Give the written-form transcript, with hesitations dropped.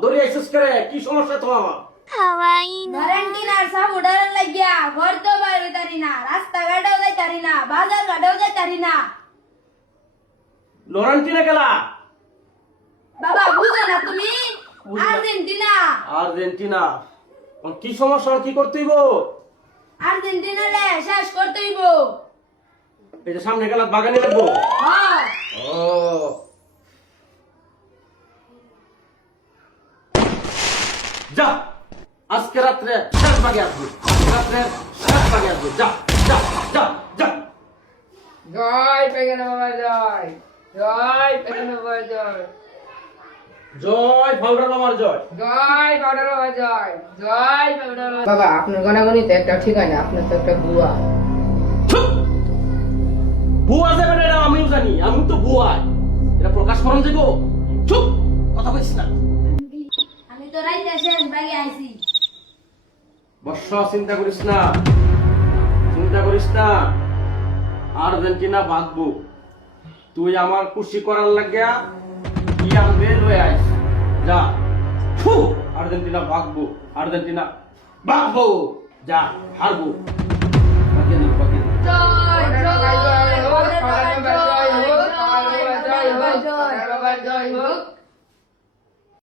দৌড়ে আইছিস করে কি সমস্যা তোমার? ভ্যালেন্টিনার সব উড়ান লাগিয়া ঘর তো বাইরে তারি না, রাস্তাঘাটেও যাইতারি না, বাজার ঘাটেও যাইতারি না। লরেন্টিনা খেলা? বাবা বুঝো না তুমি? বুঝি না। আর্জেন্টিনা। আর্জেন্টিনা কি সমস্যা, কি করতে হইব? আর্জেন্টিনা রে শেষ করতে হইব। এই যে সামনে খেলা বাগানে লাগবো। হ্যাঁ ও যা, আজকে রাত্রে শেষ ভাগে আসবো, আজকে রাত্রে শেষ ভাগে আসবো। যা যা যা যা। জয় পেগেনা বাবা জয়, জয় পেগেনা বাবা জয়, জয় ফাউডার বাবার জয়। জয় পাউডার বাবা জয়, জয় পাউডার বাবা। বাবা আপনার গণাগণিতে একটা ঠিক হয় না, আপনার তো একটা ভুয়া। চুপ! ভুয়া যাবে না, এটা আমিও জানি, আমি তো ভুয়া, এটা প্রকাশ করন দেবো। চুপ, কথা বলছিস না। আমি তো রাইতে শেষ ভাগে আইছি। বর্ষ, চিন্তা করিস না, চিন্তা করিস না, আর্জেন্টিনা বাঁধবো। তুই আমার খুশি করার লাগিয়া কি আনবে লয়ে আইস। যা, ফু, আর্জেন্টিনা বাঁধবো, আর্জেন্টিনা বাঁধবো। যা, হারবো।